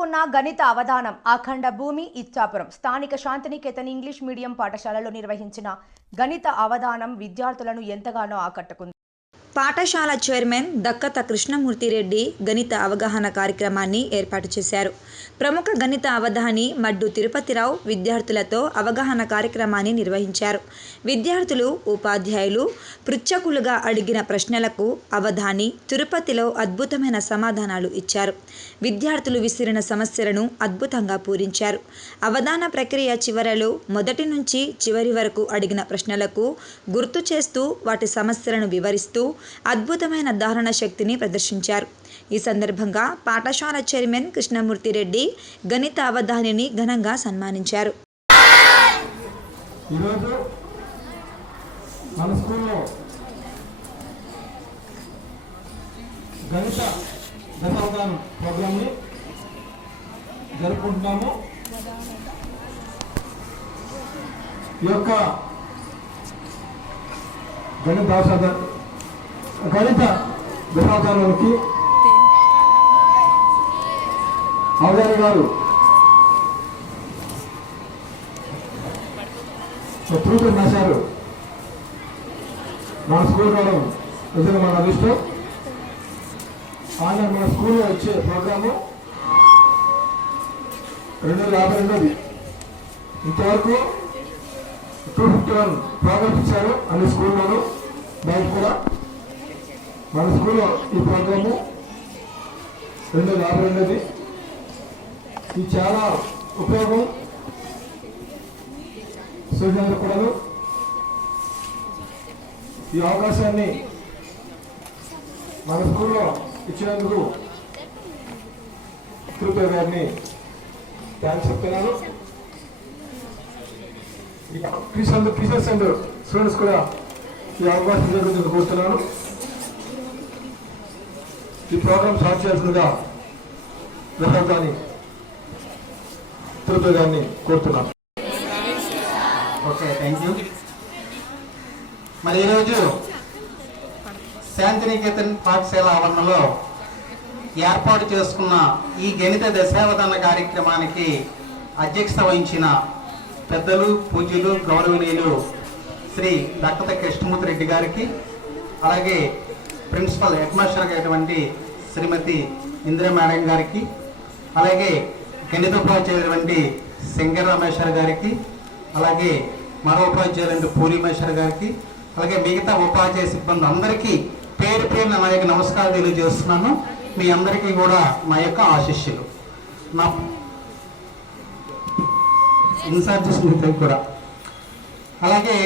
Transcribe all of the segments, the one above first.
ఆకట్టుకున్న గణిత అవధానం అఖండ భూమి ఇచ్చాపురం స్థానిక శాంతినికేతన్ ఇంగ్లీష్ మీడియం పాఠశాలలో నిర్వహించిన గణిత అవధానం విద్యార్థులను ఎంతగానో ఆకట్టుకుంది. పాఠశాల చైర్మన్ దక్కత కృష్ణమూర్తిరెడ్డి గణిత అవగాహన కార్యక్రమాన్ని ఏర్పాటు చేశారు. ప్రముఖ గణిత అవధాని మడ్డు తిరుపతిరావు విద్యార్థులతో అవగాహన కార్యక్రమాన్ని నిర్వహించారు. విద్యార్థులు, ఉపాధ్యాయులు పృచ్ఛకులుగా అడిగిన ప్రశ్నలకు అవధాని తిరుపతిలో అద్భుతమైన సమాధానాలు ఇచ్చారు. విద్యార్థులు విసిరిన సమస్యలను అద్భుతంగా పూరించారు. అవధాన ప్రక్రియ చివరలో మొదటి నుంచి చివరి వరకు అడిగిన ప్రశ్నలకు గుర్తు చేస్తూ వాటి సమస్యలను వివరిస్తూ అద్భుతమైన ధారణ శక్తిని ప్రదర్శించారు. ఈ సందర్భంగా పాఠశాల చైర్మన్ కృష్ణమూర్తిరెడ్డి గణిత అవధానిని ఘనంగా సన్మానించారు. ఈరోజు మన స్కూల్లో గణిత దశావధానం ప్రోగ్రామ్ని జరుపుకుంటున్నాము. ఈ యొక్క గణిత దశావధానానికి అవధాని గారు ట్రూత్ రాశారు. మన స్కూల్ రావడం నిజంగా మన అదృష్టం. ఆయన మన స్కూల్లో వచ్చే ప్రోగ్రాము 2052 ఇంతవరకు 251 ప్రోగ్రామ్స్ ఇచ్చారు అన్ని స్కూల్లోనూ, బయట కూడా. మన స్కూల్లో ఈ ప్రోగ్రాము 2052 ఇది చాలా ఉపయోగం స్టూడెంట్లకు కూడా. ఈ అవకాశాన్ని మన స్కూల్లో ఇచ్చినందుకు తిరుపతి గారిని థ్యాంక్స్ చెప్తున్నాను. టీచర్స్ అండ్ స్టూడెంట్స్ కూడా ఈ అవకాశం జరుగుతుంది కోరుతున్నాను. ఈ ప్రోగ్రామ్ స్టార్ట్ చేయాల్సిందిగా దశావధాని తిరుపతి గారిని కోరుతున్నాను. Okay, thank you. మరి ఈరోజు శాంతినికేతన్ పాఠశాల ఆవరణలో ఏర్పాటు చేసుకున్న ఈ గణిత దశావధాన కార్యక్రమానికి అధ్యక్షత వహించిన పెద్దలు, పూజ్యులు, గౌరవనీయులు శ్రీ దక్కత కృష్ణమూర్తిరెడ్డి గారికి, అలాగే ప్రిన్సిపల్ హెడ్ మాస్టర్ అయినటువంటి శ్రీమతి ఇందిరా మేడం గారికి, అలాగే గణిత ఉపాధ్యాయులైనటువంటి శంకర్ రామేశ్వర్ గారికి, అలాగే మరో ఉపాధ్యాయులు పూరి మహేశ్వర్ గారికి, అలాగే మిగతా ఉపాధ్యాయ సిబ్బంది అందరికీ పేరు పేరున నా యొక్క నమస్కారం తెలియజేస్తున్నాను. మీ అందరికీ కూడా మా యొక్క ఆశీస్సులు. నా ఇన్ఛార్జెస్ కూడా. అలాగే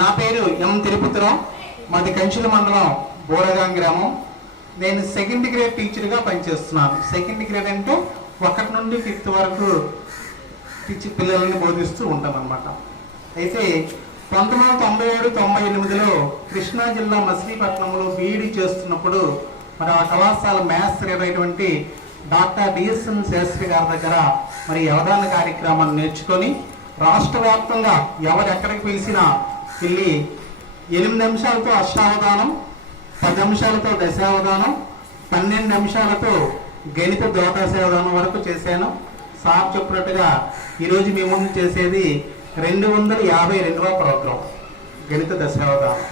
నా పేరు ఎం తిరుపతిరావు, మాది కంచుల మండలం బోరగాం గ్రామం. నేను సెకండ్ గ్రేడ్ టీచర్గా పనిచేస్తున్నాను. సెకండ్ గ్రేడ్ అంటే 1 నుండి 5th వరకు పిల్లల్ని బోధిస్తూ ఉంటాను అన్నమాట. అయితే 1997-98లో కృష్ణా జిల్లా మచిలీపట్నంలో బీఈడీ చేస్తున్నప్పుడు మరి ఆ కళాశాల మ్యాథ్స్ అయినటువంటి డాక్టర్ డిఎస్ఎన్ శాస్త్రి గారి దగ్గర మరి అవధాన కార్యక్రమాన్ని నేర్చుకొని రాష్ట్ర వ్యాప్తంగా ఎవరెక్కడికి పిలిచినా వెళ్ళి 8 నిమిషాలతో అష్టావధానం, 10 నిమిషాలతో దశావధానం, 12 నిమిషాలతో గణిత ద్వాదశావధానం వరకు చేశాను. సార్ చెప్పినట్టుగా ఈరోజు మీ ముందు చేసేది 252వ ప్రోగ్రాం గణిత దశావధానం.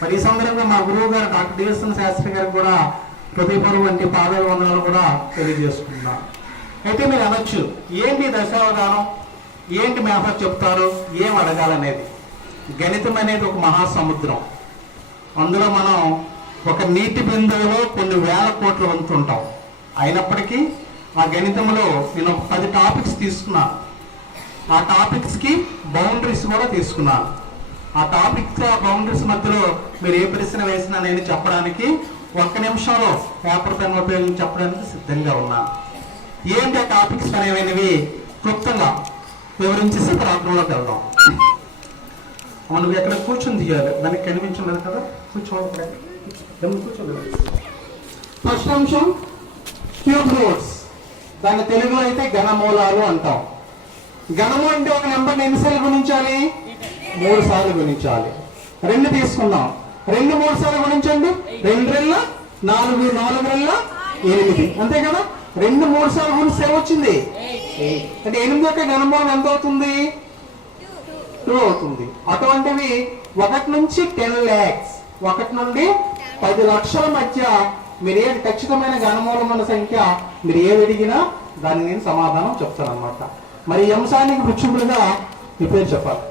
మరి ఈ సందర్భంగా మా గురువు గారు డాక్టర్ డిఎస్ఎన్ శాస్త్రి గారికి కూడా హృదయపూర్వక వంటి పాదాభివందనాలు కూడా తెలియజేసుకుంటున్నాను. అయితే మీరు అనొచ్చు, ఏంటి దశావధానం, ఏంటి మేథడ్ చెప్తారు, ఏం అడగాలనేది. గణితం అనేది ఒక మహాసముద్రం. అందులో మనం ఒక నీటి బిందువులో కొన్ని వేల కోట్ల వంతుంటాం. అయినప్పటికీ ఆ గణితంలో నేను ఒక 10 టాపిక్స్ తీసుకున్నాను. ఆ టాపిక్స్కి బౌండరీస్ కూడా తీసుకున్నాను. ఆ టాపిక్స్, ఆ బౌండరీస్ మధ్యలో మీరు ఏ ప్రశ్న వేసినా నేను చెప్పడానికి 1 నిమిషంలో పేపర్ పెన్ ఉపయోగించి చెప్పడానికి సిద్ధంగా ఉన్నాను. ఏంటి ఆ టాపిక్స్ అనేవి క్లుప్తంగా వివరించేసి ప్రాంతంలోకి వెళ్దాం. మనం ఎక్కడ కూర్చొని తీయాలి, దానికి కనిపించలేదు కదా, కూర్చోవాలి. ఫస్ట్ అంశం క్యూబ్ రూట్స్. దాని తెలుగులో అయితే ఘనమూలాలు అంటాం. ఘనము అంటే ఒక నెంబర్ ఎన్నిసార్లు గుణించాలి? 3 సార్లు గుణించాలి. 2 తీసుకుందాం. 2 3 సార్లు గుణించండి. 2 రెళ్ళ 4, 4 రెళ్ళ 8, అంతే కదా. 2 3 సార్లు గుణిస్తే ఏమొచ్చింది? 8. అంటే 8 యొక్క ఘనమూలం ఎంత అవుతుంది? 2 అవుతుంది. అటువంటివి 1 నుంచి 10 lakhs, 1 నుండి 10 లక్షల మధ్య మీరు ఏది ఖచ్చితమైన ఘనమూలం ఉన్న సంఖ్య మీరు ఏది అడిగినా దాన్ని నేను సమాధానం చెప్తాను అనమాట. మరి ఈ అంశానికి వృక్షకులుగా మీ పేరు చెప్పాలి.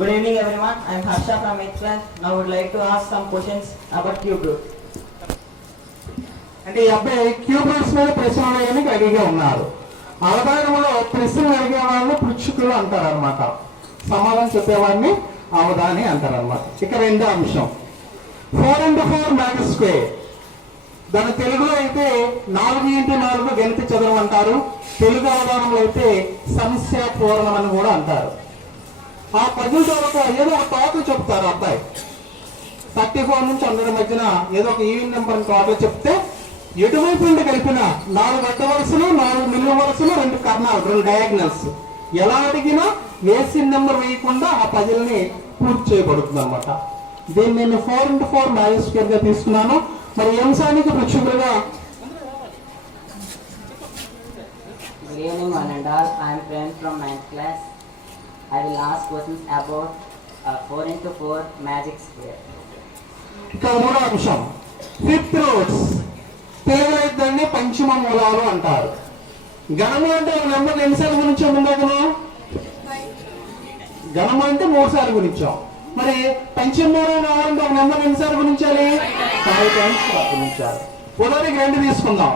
Good evening everyone, I am Harsha from 8th class. Now I would like to ask some questions about cube root. అంటే ఈ అబ్బాయి క్యూబ్ రూట్స్ మీద ప్రశ్నలు అడగడానికి రెడీగా ఉన్నారు. అవధానంలో ప్రశ్నలు అడిగే వాళ్ళని పృచ్ఛకులు అంటారు అనమాట. సమాధానం చెప్పేవాడిని అవధాని అంటారు అనమాట. ఇక రెండో అంశం 4 into 4 మ్యాథ్స్ స్క్వేర్. దాని తెలుగులో అయితే 4 into 4 గణిత చదరం అంటారు. తెలుగు అవధానంలో అయితే సమస్య పూరణం అని కూడా అంటారు. ఆ పద్యం తర్వాత ఏదో ఒక టోటల్ చెప్తారు అబ్బాయి. 34 నుంచి 100 మధ్యన ఏదో ఒక ఈవెన్ నెంబర్ టోటల్ చెప్తే ఎటువైపు నుండి కలిపిన 4 అడ్డ వరుసలు, 4 నిలువు వరుసలు, 2 కర్ణాలు, 2 డయాగ్నల్స్ ఎలా అడిగినా వేసిన నెంబర్ వేయకుండా ఆ పజిల్ని పూర్తి చేయబడుతుంది అనమాట. దీన్ని నేను 4 into 4 మ్యాథ్స్ స్క్వేర్ గా తీసుకున్నాను. మరి ఈ అంశానికి పృచ్ఛకులుగా Good evening one and all, I am Prem from 9th class. I will ask questions about 4 into 4 magic square. ఇక మూడో అంశం ఫిఫ్త్ రూట్స్. తెలుగులో దాన్ని పంచమ మూలాలు అంటారు. గణము అంటే ఒక నెంబర్ ఎన్నిసార్లు గురించాం? ముందుకును గణము అంటే 3 సార్లు గురించాం. మరి పంచమ మూలం కావాలంటే ఒక నెంబర్ ఎన్నిసార్లు గురించాలి? 5 times గురించాలి. ఉదాహరణకి 2 తీసుకుందాం.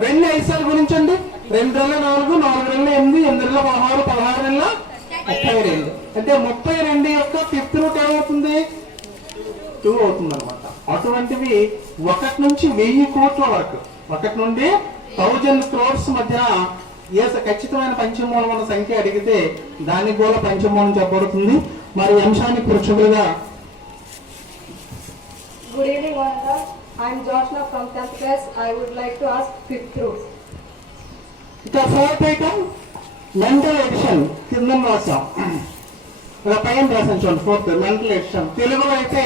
2 5 సార్లు గురించండి. 2 2 4, 4 2 8, 8 2 16, 16 2 32. అంటే 32 యొక్క ఫిఫ్త్ రూట్ ఏమవుతుంది? 2 అవుతుంది అనమాట. అటువంటివి 1 నుంచి 1000 కోట్ల వరకు, 1 నుండి 1000 crores మధ్యన ఏ ఖచ్చితమైన పంచమూలం ఉన్న సంఖ్య అడిగితే దానికి కూడా పంచమూలం చెప్పబడుతుంది. మరి అంశానికి పృచ్ఛకులుగా Good evening, one and all. I am Joshna from 10th class. I would like to ask fifth root. ఇక 4th item మెంటల్ ఎడిషన్ కింద రాసాం. ఇలా పైన రాసాం చూడండి. 4th mental edition. తెలుగులో అయితే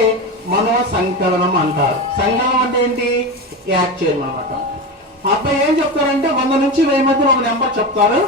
మనో సంకలనం అంటారు. సంకలనం అంటే ఏంటి? యాడ్ చేయడం అనమాట. అబ్బాయి ఏం చెప్తారంటే 100 నుంచి 1000 మధ్యలో ఒక నెంబర్ చెప్తారు.